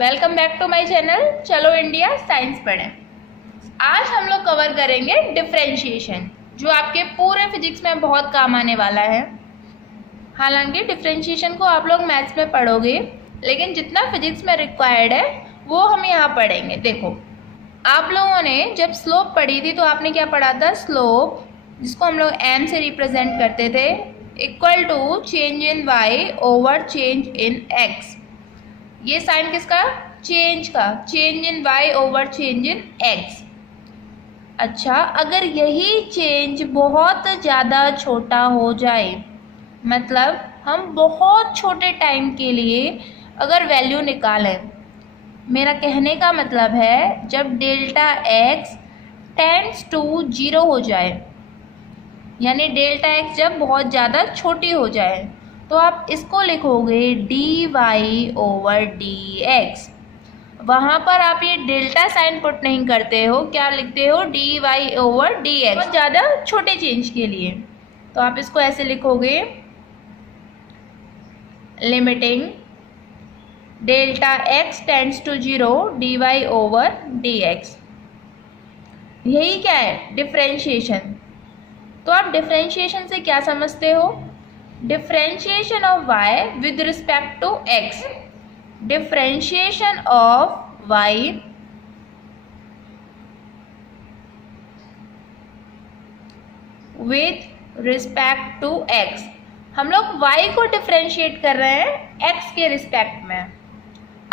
Welcome back to my channel. चलो India science पढ़ें। आज हम लोग कवर करेंगे डिफरेंशिएशन, जो आपके पूरे फिजिक्स में बहुत काम आने वाला है। हालांकि डिफरेंशिएशन को आप लोग मैथ्स में पढ़ोगे, लेकिन जितना फिजिक्स में रिक्वायर्ड है वो हम यहाँ पढ़ेंगे। देखो, आप लोगों ने जब स्लोप पढ़ी थी तो आपने क्या पढ़ा था? स्लोप, जिसको हम लोग एम से रिप्रेजेंट करते थे, equal to change in Y over change in X. ये साइन किसका? चेंज का, change in Y over change in X. अच्छा, अगर यही चेंज बहुत ज़्यादा छोटा हो जाए, मतलब हम बहुत छोटे टाइम के लिए अगर वैल्यू निकालें, मेरा कहने का मतलब है जब डेल्टा एक्स टेंड्स टू 0 हो जाए, यानी डेल्टा एक्स जब बहुत ज़्यादा छोटी हो जाए, तो आप इसको लिखोगे D Y over D X. वहाँ पर आप ये डेल्टा साइन पुट नहीं करते हो, क्या लिखते हो? D Y over D X, बहुत ज़्यादा छोटे चेंज के लिए। तो आप इसको ऐसे लिखोगे, limiting delta X tends to 0 D Y over D X. यही क्या है? डिफरेंशिएशन। तो आप डिफरेंशिएशन से क्या समझते हो? Differentiation of y with respect to x, differentiation of y with respect to x। हम लोग y को डिफरेंशिएट कर रहे हैं x के रिस्पेक्ट में।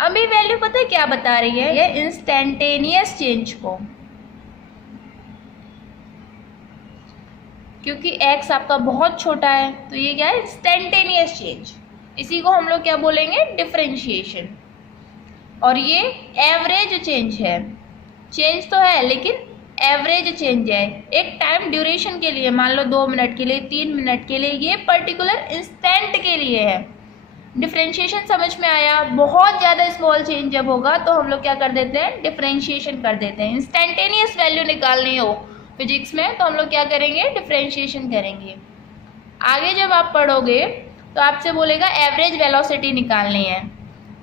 अभी वैल्यू पता है क्या बता रही है? ये इंस्टेंटेनियस चेंज को, क्योंकि x आपका बहुत छोटा है, तो ये क्या है? Instantaneous change. इसी को हम लोग क्या बोलेंगे? डिफरेंशिएशन। और ये एवरेज चेंज है। चेंज तो है, लेकिन एवरेज चेंज है। एक टाइम ड्यूरेशन के लिए, मान लो 2 मिनट के लिए, 3 मिनट के लिए, ये पर्टिकुलर इंस्टेंट के लिए है। डिफरेंशिएशन समझ में आया? बहुत ज़्यादा स्मॉल चेंज जब होगा तो हम लोग क्या कर देते हैं? डिफरेंशिएशन कर देते हैं। इंस्टेंटेनियस वैल्यू निकालनी हो फिजिक्स में तो हम लोग क्या करेंगे? डिफरेंशिएशन करेंगे। आगे जब आप पढ़ोगे तो आपसे बोलेगा एवरेज वेलोसिटी निकालनी है,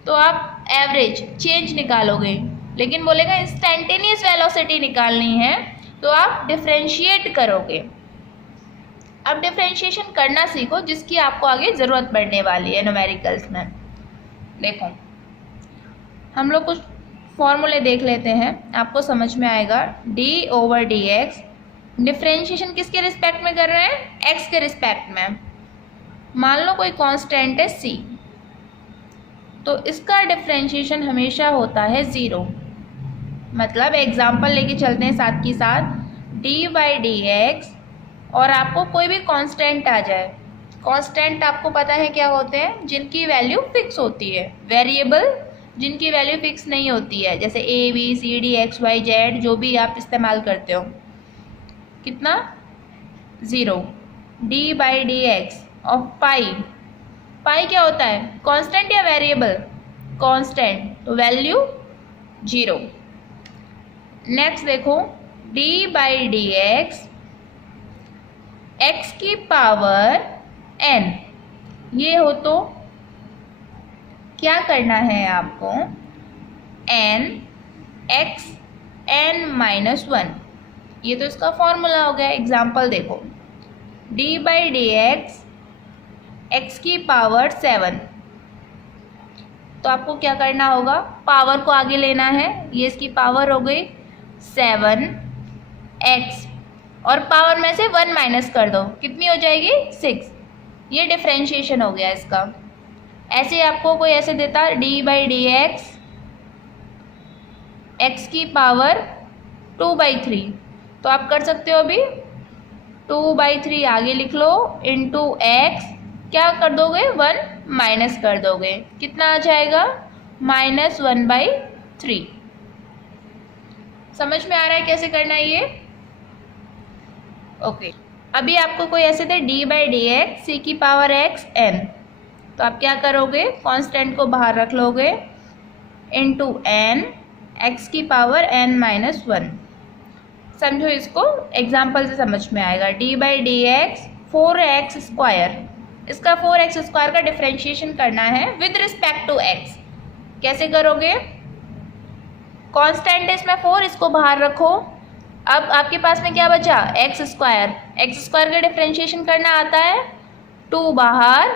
तो आप एवरेज चेंज निकालोगे, लेकिन बोलेगा इंस्टेंटेनियस वेलोसिटी निकालनी है, तो आप डिफरेंशिएट करोगे। अब डिफरेंशिएशन करना सीखो, जिसकी आपको आगे ज़रूरत पड़ने वाली है न्यूमेरिकल्स में। देखो, हम लोग कुछ फॉर्मूले देख लेते हैं, आपको समझ में आएगा। d over D x, differentiation किसके रिस्पेक्ट में कर रहे हैं? x के रिस्पेक्ट में। मान लो कोई कांस्टेंट है c, तो इसका डिफरेंशिएशन हमेशा होता है 0। मतलब एग्जांपल लेके चलते हैं साथ के साथ, d बाई डी एक्स, और आपको कोई भी कांस्टेंट आ जाए। कांस्टेंट आपको पता है क्या होते हैं? जिनकी वैल्यू फिक्स होती है। वेरिएबल जिनकी वैल्यू फिक्स नहीं होती है, जैसे a b c d x y z, जो भी आप इस्तेमाल करते हो। कितना? 0। d by D X of pi. Pi क्या होता है? कांस्टेंट या वेरिएबल? कांस्टेंट, तो वैल्यू 0। नेक्स्ट देखो, d by D X X की पावर n, ये हो तो क्या करना है आपको? n x n माइनस 1, ये तो इसका फॉर्मूला हो गया। एग्जाम्पल देखो, d by D X X की पावर 7, तो आपको क्या करना होगा? पावर को आगे लेना है। ये इसकी पावर हो गई 7x, और पावर में से 1 माइनस कर दो, कितनी हो जाएगी? 6। ये डिफरेंशिएशन हो गया इसका। ऐसे आपको कोई ऐसे देता d by D X X की पावर 2/3, तो आप कर सकते हो अभी 2/3 आगे लिख लो, इंटू एक्स क्या कर दोगे? 1 माइनस कर दोगे, कितना आ जाएगा? -1/3। समझ में आ रहा है कैसे करना है ये? ओके। अभी आपको कोई ऐसे दे d बाई डी एक्स सी की पावर x n, तो आप क्या करोगे? कांस्टेंट को बाहर रख लोगे, इंटू n x की पावर n माइनस 1। समझो इसको, एग्जाम्पल से समझ में आएगा। d by D x 4x square, इसका 4x स्क्वायर का डिफरेंशिएशन करना है विद रिस्पेक्ट टू x। कैसे करोगे? कांस्टेंट है इसमें 4, इसको बाहर रखो। अब आपके पास में क्या बचा, एक्स स्क्वायर। एक्स स्क्वायर का डिफ्रेंशिएशन करना आता है, 2 बाहर,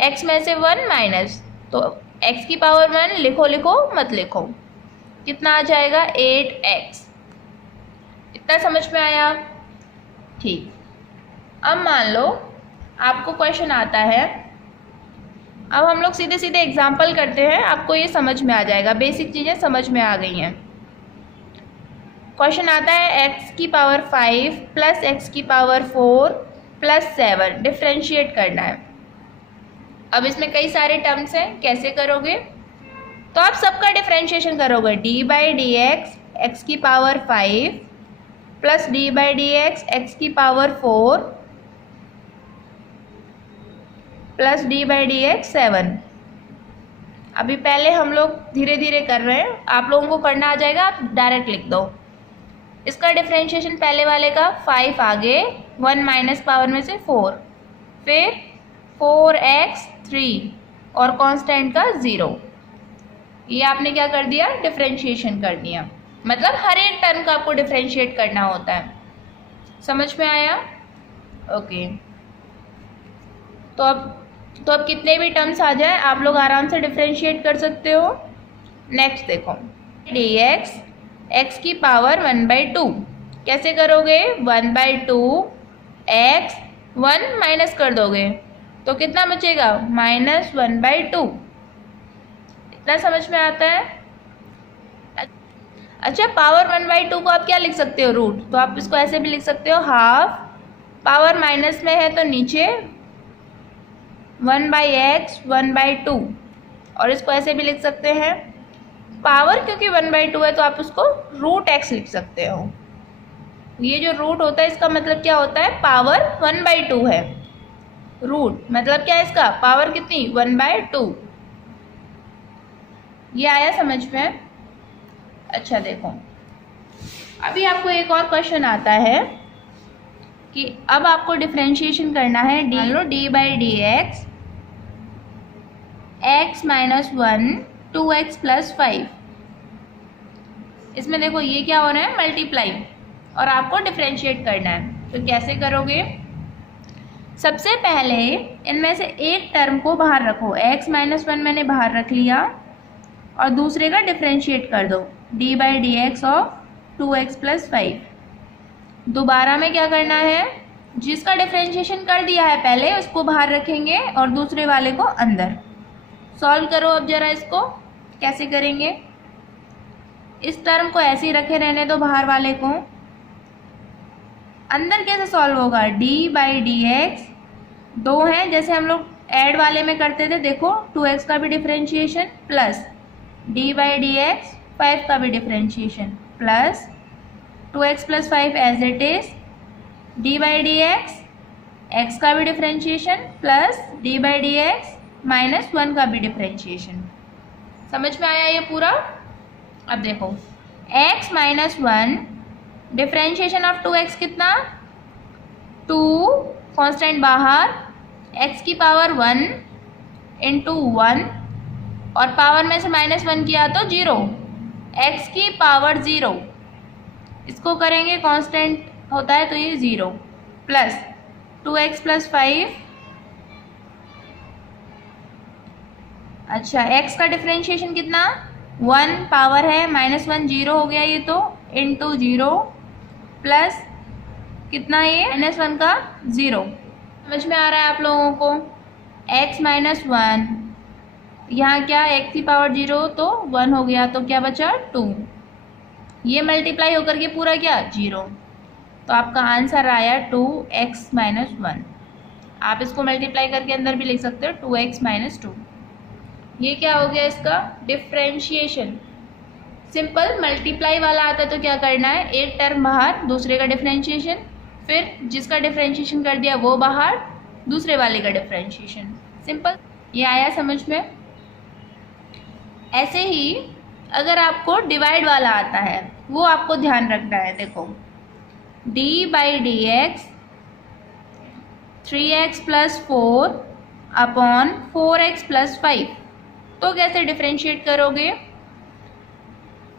एक्स में से 1 माइनस, तो एक्स की पावर 1 लिखो लिखो मत लिखो, कितना आ जाएगा 8x। इतना समझ में आया? ठीक। अब मान लो आपको क्वेश्चन आता है, अब हम लोग सीधे सीधे एग्जाम्पल करते हैं, आपको ये समझ में आ जाएगा, बेसिक चीज़ें समझ में आ गई हैं। क्वेश्चन आता है x की पावर 5 प्लस x की पावर 4 प्लस 7 डिफ्रेंशिएट करना है। अब इसमें कई सारे टर्म्स हैं, कैसे करोगे? तो आप सबका डिफ्रेंशिएशन करोगे, D by D X X की power 5 plus D by D X X की power 4 plus D by D X 7। अभी पहले हम लोग धीरे धीरे कर रहे हैं, आप लोगों को करना आ जाएगा, आप डायरेक्ट लिख दो। इसका डिफ्रेंशिएशन पहले वाले का 5 आगे, 1 माइनस पावर में से 4, फिर 4x 3 और कांस्टेंट का 0। ये आपने क्या कर दिया, डिफ्रेंशिएशन कर दिया। मतलब हर एक टर्म का आपको डिफ्रेंशिएट करना होता है। समझ में आया? ओके। तो अब कितने भी टर्म्स आ जाए आप लोग आराम से डिफ्रेंशिएट कर सकते हो। नेक्स्ट देखो, dx x की पावर 1/2 कैसे करोगे? 1/2 x 1 माइनस कर दोगे तो कितना बचेगा, -1/2। इतना समझ में आता है? अच्छा, पावर 1/2 को आप क्या लिख सकते हो, रूट। तो आप इसको ऐसे भी लिख सकते हो, हाफ, पावर माइनस में है तो नीचे 1/x 1/2, और इसको ऐसे भी लिख सकते हैं, पावर क्योंकि 1/2 है तो आप उसको √x लिख सकते हो। ये जो रूट होता है इसका मतलब क्या होता है, पावर 1/2 है। रूट मतलब क्या है इसका, पावर कितनी, 1/2। ये आया समझ में? अच्छा देखो, अभी आपको एक और क्वेश्चन आता है कि अब आपको डिफ्रेंशिएशन करना है, मान लो D by D X X minus 1 2x plus 5। इसमें देखो ये क्या हो रहा है, मल्टीप्लाई, और आपको डिफ्रेंशिएट करना है। तो कैसे करोगे? सबसे पहले इनमें से एक टर्म को बाहर रखो, x माइनस 1 मैंने बाहर रख लिया, और दूसरे का डिफ्रेंशिएट कर दो, D by D X of 2x plus 5। दोबारा में क्या करना है, जिसका डिफ्रेंशिएशन कर दिया है पहले उसको बाहर रखेंगे और दूसरे वाले को अंदर। सॉल्व करो अब जरा इसको, कैसे करेंगे? इस टर्म को ऐसे ही रखे रहने दो, बाहर वाले को। अंदर कैसे सॉल्व होगा, डी बाई डी एक्स 2 हैं, जैसे हम लोग ऐड वाले में करते थे, देखो 2x का भी differentiation plus D by D X 5 का भी differentiation plus 2x plus 5 as it is, D by D X X का भी differentiation plus D by D X minus 1 का भी डिफ्रेंशिएशन। समझ में आया ये पूरा? अब देखो, x minus 1 differentiation of 2x कितना, 2 कांस्टेंट बाहर, x की पावर 1 इंटू 1, और पावर में से -1 किया तो 0, x की पावर 0। इसको करेंगे, कांस्टेंट होता है तो ये 0, प्लस 2x प्लस 5। अच्छा, x का डिफ्रेंशिएशन कितना, 1 पावर है, -1 0 हो गया ये तो, इंटू 0 प्लस कितना, ये -1 का 0। समझ में आ रहा है आप लोगों को? x माइनस 1, यहाँ क्या, x की पावर 0 तो 1 हो गया, तो क्या बचा 2। ये मल्टीप्लाई होकर के पूरा क्या, 0। तो आपका आंसर आया 2x माइनस 1। आप इसको मल्टीप्लाई करके अंदर भी लिख सकते हो, 2x माइनस 2। ये क्या हो गया इसका, डिफ्रेंशिएशन। सिंपल मल्टीप्लाई वाला आता है तो क्या करना है, एक टर्म बाहर, दूसरे का डिफ्रेंशिएशन, फिर जिसका डिफ्रेंशिएशन कर दिया वो बाहर, दूसरे वाले का डिफ्रेंशिएशन। सिंपल। ये आया समझ में? ऐसे ही अगर आपको डिवाइड वाला आता है वो आपको ध्यान रखना है। देखो, D by D x 3x plus 4 upon 4x plus 5, तो कैसे डिफ्रेंशिएट करोगे?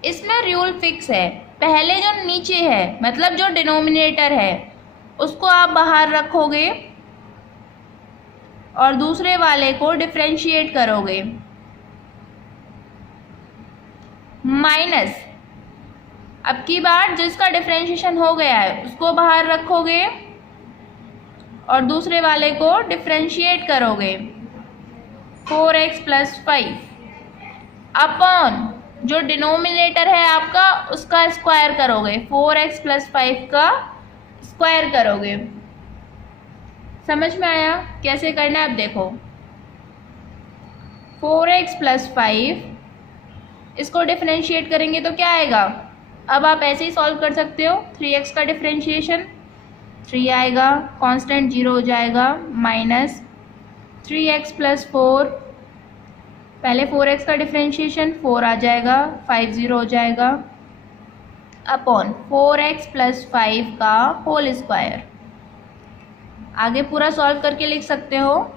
इसमें रूल फिक्स है, पहले जो नीचे है मतलब जो डिनोमिनेटर है उसको आप बाहर रखोगे और दूसरे वाले को डिफरेंशिएट करोगे। माइनस, अब की बार जिसका डिफरेंशिएशन हो गया है उसको बाहर रखोगे और दूसरे वाले को डिफरेंशिएट करोगे। 4x + 5 अपॉन जो डिनोमिनेटर है आपका उसका स्क्वायर करोगे, 4x + 5 का स्क्वायर करोगे। समझ में आया कैसे करना है? अब देखो 4x + 5 इसको डिफरेंशिएट करेंगे तो क्या आएगा? अब आप ऐसे ही सॉल्व कर सकते हो। 3x का डिफरेंशिएशन 3 आएगा, कांस्टेंट 0 हो जाएगा, माइनस 3x + 4, पहले 4x का डिफरेंशिएशन 4 आ जाएगा, 5 0 हो जाएगा, अपॉन 4x + 5 का होल स्क्वायर। आगे पूरा सॉल्व करके लिख सकते हो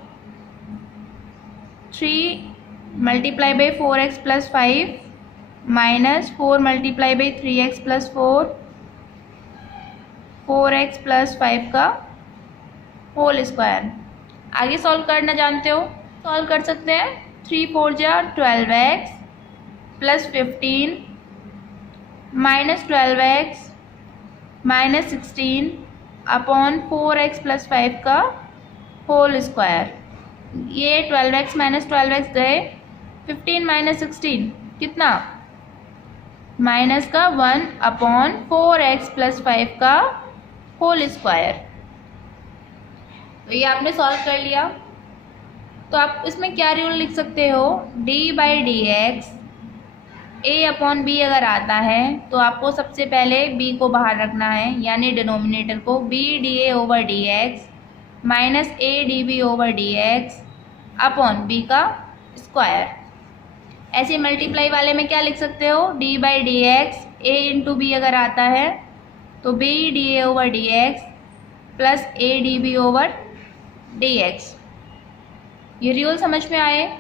3 × 4x + 5 माइनस 4 × 3x + 4, 4x + 5 का होल स्क्वायर। आगे सॉल्व करना जानते हो, सॉल्व कर सकते हैं। 3 4 जा 12x + 15 minus 12x minus 16 upon 4x + 5 का होल स्क्वायर। ये 12x माइनस 12x गए, 15 माइनस 16 कितना? माइनस का 1 अपॉन 4x + 5 का होल स्क्वायर। तो ये आपने सॉल्व कर लिया। तो आप इसमें क्या रूल लिख सकते हो? d/dx a/b अगर आता है तो आपको सबसे पहले b को बाहर रखना है, यानी डिनोमिनेटर को, b/dA/dx minus a dB/dx upon b का स्क्वायर। ऐसे मल्टीप्लाई वाले में क्या लिख सकते हो? d/dx a × b अगर आता है तो b/dA/dx प्लस a dB/dx। ये रूल समझ में आए?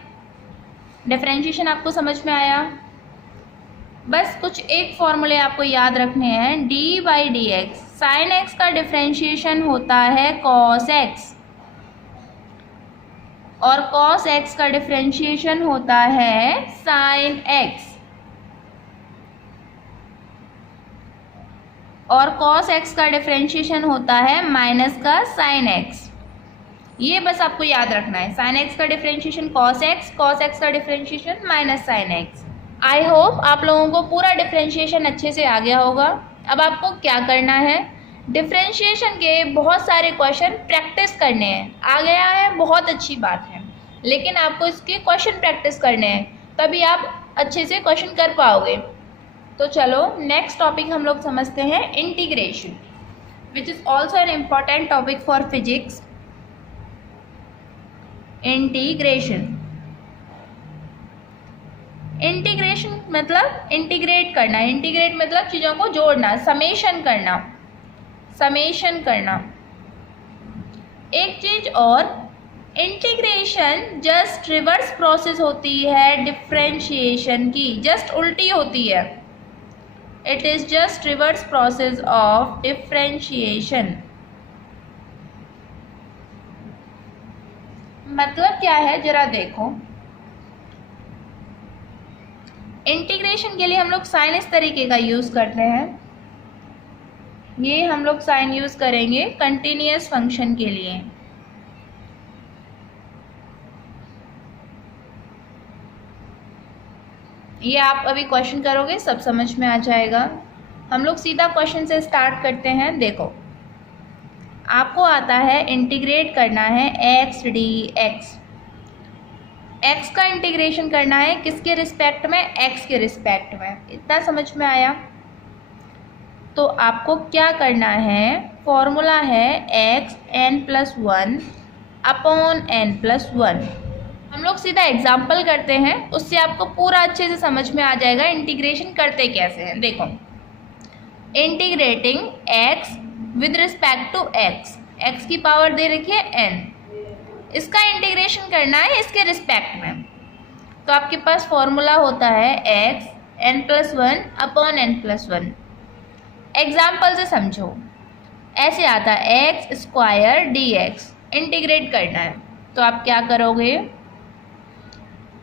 डिफरेंशिएशन आपको समझ में आया? बस कुछ एक फॉर्मूले आपको याद रखने हैं। d/dx sin x का डिफरेंशिएशन होता है cos x और cos x का डिफरेंशिएशन होता है sin x और cos x का डिफरेंशिएशन होता है माइनस का sin x। ये बस आपको याद रखना है। sin x का डिफरेंशिएशन cos x का differentiation minus sin x। I hope आप लोगों को पूरा डिफरेंशिएशन अच्छे से आ गया होगा। अब आपको क्या करना है? डिफरेंशिएशन के बहुत सारे क्वेश्चन प्रैक्टिस करने हैं। आ गया है बहुत अच्छी बात है, लेकिन आपको इसके क्वेश्चन प्रैक्टिस करने हैं, तभी आप अच्छे से क्वेश्चन कर पाओगे। तो चलो नेक्स्ट टॉपिक हम लोग समझते हैं integration, which is also an important topic for physics. Integration, integration मतलब इंटीग्रेट करना, इंटीग्रेट मतलब चीज़ों को जोड़ना, समेशन करना, समेशन करना। एक चीज और, इंटीग्रेशन जस्ट रिवर्स प्रोसेस होती है डिफरेंशिएशन की, जस्ट उल्टी होती है। It is just reverse process of differentiation. मतलब क्या है जरा देखो। इंटीग्रेशन के लिए हम लोग साइन इस तरीके का यूज करते हैं। ये हम लोग साइन यूज करेंगे कंटिन्यूअस फंक्शन के लिए। ये आप अभी क्वेश्चन करोगे सब समझ में आ जाएगा। हम लोग सीधा क्वेश्चन से स्टार्ट करते हैं। देखो आपको आता है इंटीग्रेट करना है x dx। x का इंटीग्रेशन करना है किसके रिस्पेक्ट में? x के रिस्पेक्ट में। इतना समझ में आया? तो आपको क्या करना है? फॉर्मूला है x n+1 अपॉन n+1। हम लोग सीधा एग्जाम्पल करते हैं, उससे आपको पूरा अच्छे से समझ में आ जाएगा इंटीग्रेशन करते कैसे हैं। देखो integrating x with respect to x की पावर दे रखी है n, इसका इंटीग्रेशन करना है इसके रिस्पेक्ट में। तो आपके पास फॉर्मूला होता है x n+1 upon n+1। Example से समझो, ऐसे आता है x² dx, इंटीग्रेट करना है तो आप क्या करोगे,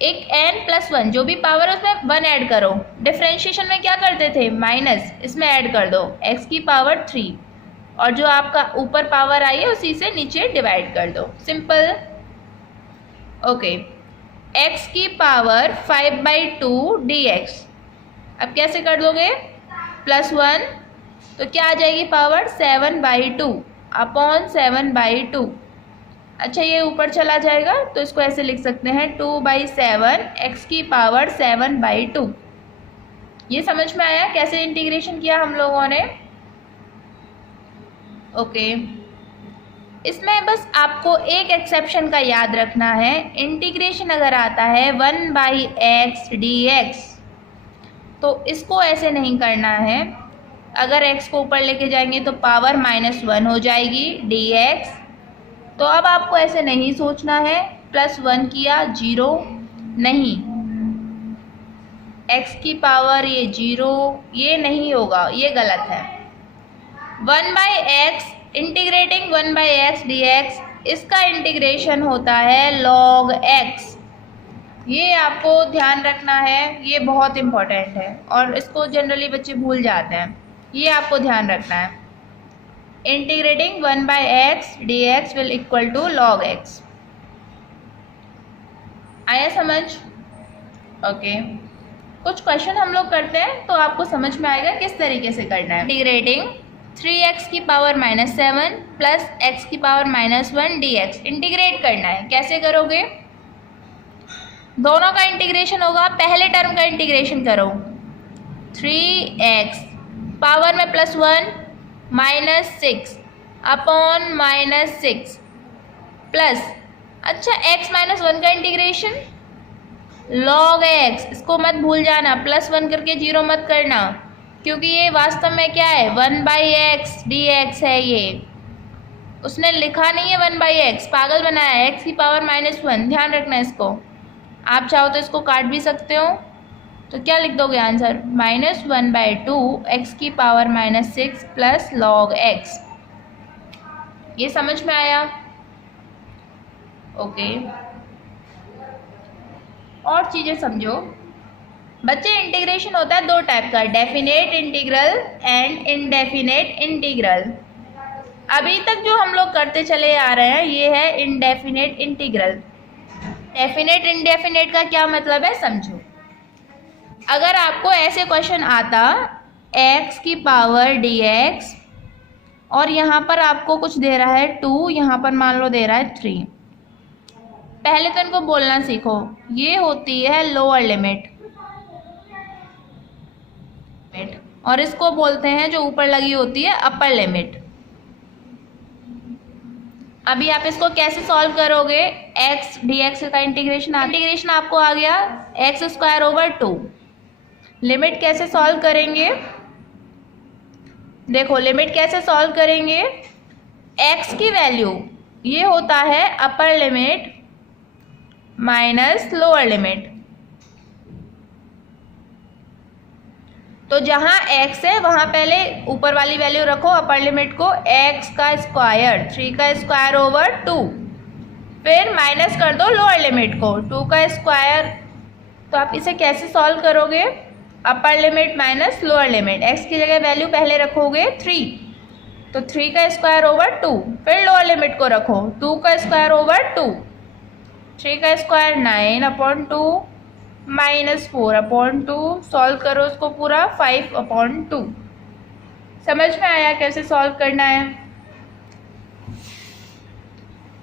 एक n+1 जो भी पावर है उसमें 1 ऐड करो। डिफरेंशिएशन में क्या करते थे, माइनस, इसमें ऐड कर दो x⁻³ और जो आपका ऊपर पावर आई है उसी से नीचे डिवाइड कर दो, सिंपल। ओके, x⁻5/2 dx, अब कैसे कर दोगे, +1 तो क्या आ जाएगी पावर, 7/2 अपॉन 7/2। अच्छा, ये ऊपर चला जाएगा तो इसको ऐसे लिख सकते हैं 2/7 x⁻7/2। ये समझ में आया कैसे इंटीग्रेशन किया हम लोगों ने। ओके, इसमें बस आपको एक एक्सेप्शन का याद रखना है, इंटीग्रेशन अगर आता है 1/x dx तो इसको ऐसे नहीं करना है। अगर x को ऊपर लेके जाएंगे तो पावर -1 हो जाएगी dx। तो अब आपको ऐसे नहीं सोचना है +1 किया 0, नहीं, x की पावर ये 0, ये नहीं होगा, ये गलत है। 1/x, इंटीग्रेटिंग 1/x dx, इसका इंटीग्रेशन होता है log x। ये आपको ध्यान रखना है, ये बहुत इम्पोर्टेंट है और इसको जनरली बच्चे भूल जाते हैं, ये आपको ध्यान रखना है। Integrating 1/x dx will equal to log x। आया समझ? ओके, कुछ क्वेश्चन हम लोग करते हैं तो आपको समझ में आएगा किस तरीके से करना है। Integrating 3x⁻7 plus x⁻−1 dx, integrate करना है, कैसे करोगे, दोनों का इंटीग्रेशन होगा, पहले टर्म का इंटीग्रेशन करो, 3x पावर में +1 -6 अपॉन -6 प्लस, अच्छा x-1 का इंटीग्रेशन log x, इसको मत भूल जाना, +1 करके 0 मत करना क्योंकि ये वास्तव में क्या है, 1/x dx है, ये उसने लिखा नहीं है 1/x, पागल बनाया है, x⁻−1, ध्यान रखना इसको। आप चाहो तो इसको काट भी सकते हो, तो क्या लिख दोगे answer, -1/2 x⁻−6 plus log x। ये समझ में आया? ओके, और चीज़ें समझो बच्चे। इंटीग्रेशन होता है दो टाइप का, definite integral and indefinite integral. अभी तक जो हम लोग करते चले आ रहे हैं ये है इनडेफिनेट इंटीग्रल। डेफिनेट इनडेफिनेट का क्या मतलब है समझो। अगर आपको ऐसे क्वेश्चन आता x⁻dx और यहाँ पर आपको कुछ दे रहा है 2, यहाँ पर मान लो दे रहा है 3, पहले तो इनको बोलना सीखो, ये होती है लोअर लिमिट और इसको बोलते हैं जो ऊपर लगी होती है अपर लिमिट। अभी आप इसको कैसे सॉल्व करोगे, x dx का इंटीग्रेशन आपको आ गया x²/2। लिमिट कैसे सॉल्व करेंगे, देखो लिमिट कैसे सॉल्व करेंगे, x की वैल्यू ये होता है upper limit minus lower limit. तो जहां x है वहां पहले ऊपर वाली वैल्यू रखो अपर लिमिट को, x² 3/2, फिर माइनस कर दो लोअर लिमिट को 2²। तो आप इसे कैसे सॉल्व करोगे, upper limit minus lower limit, x की जगह वैल्यू पहले रखोगे 3, तो 3²/2, फिर लोअर लिमिट को रखो 2²/2, 3² 9/2 -4/2, सॉल्व करो उसको पूरा 5/2। समझ में आया कैसे सॉल्व करना है।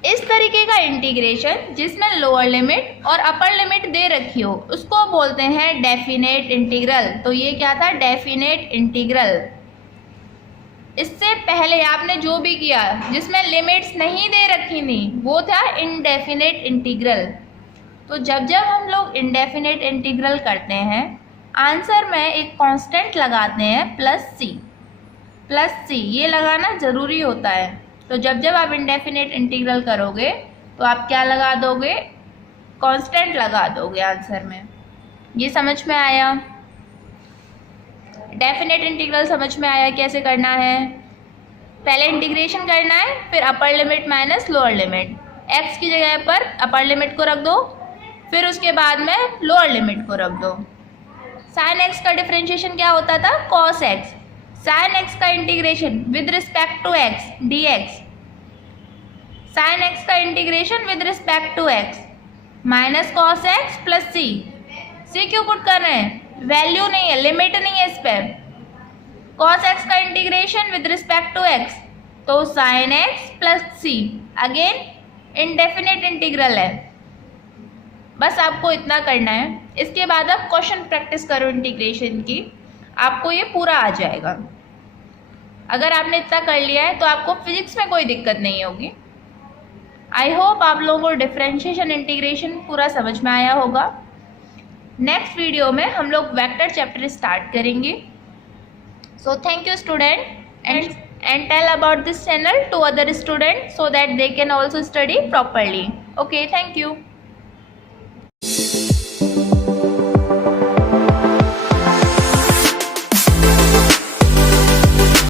इस तरीके का इंटीग्रेशन जिसमें लोअर लिमिट और अपर लिमिट दे रखी हो उसको बोलते हैं डेफिनेट इंटीग्रल। तो ये क्या था, डेफिनेट इंटीग्रल। इससे पहले आपने जो भी किया जिसमें लिमिट्स नहीं दे रखी थी वो था इनडेफिनेट इंटीग्रल। तो जब जब हम लोग इनडेफिनेट इंटीग्रल करते हैं आंसर में एक कांस्टेंट लगाते हैं +c, ये लगाना ज़रूरी होता है। तो जब जब आप इनडेफिनेट इंटीग्रल करोगे तो आप क्या लगा दोगे, कांस्टेंट लगा दोगे आंसर में। ये समझ में आया? डेफिनेट इंटीग्रल समझ में आया कैसे करना है। पहले इंटीग्रेशन करना है, फिर upper limit minus lower limit, x की जगह पर अपर लिमिट को रख दो, फिर उसके बाद में लोअर लिमिट को रख दो। साइन एक्स का डिफरेंशिएशन क्या होता था, कॉस एक्स। साइन एक्स का integration with respect to X D X, sine X का integration with respect to X minus cos X plus C. C क्यों पुट कर रहे हैं, वैल्यू नहीं है, लिमिट नहीं है इस पर। कॉस एक्स का integration with respect to X, तो sine X plus C, again indefinite integral है। बस आपको इतना करना है। इसके बाद आप क्वेश्चन प्रैक्टिस करो इंटीग्रेशन की, आपको ये पूरा आ जाएगा। अगर आपने इतना कर लिया है तो आपको फिजिक्स में कोई दिक्कत नहीं होगी। आई होप आप लोगों को डिफरेंशिएशन इंटीग्रेशन पूरा समझ में आया होगा। नेक्स्ट वीडियो में हम लोग वेक्टर चैप्टर स्टार्ट करेंगे। So thank you student and tell about this channel to other students so that they can also study properly. Okay, thank you.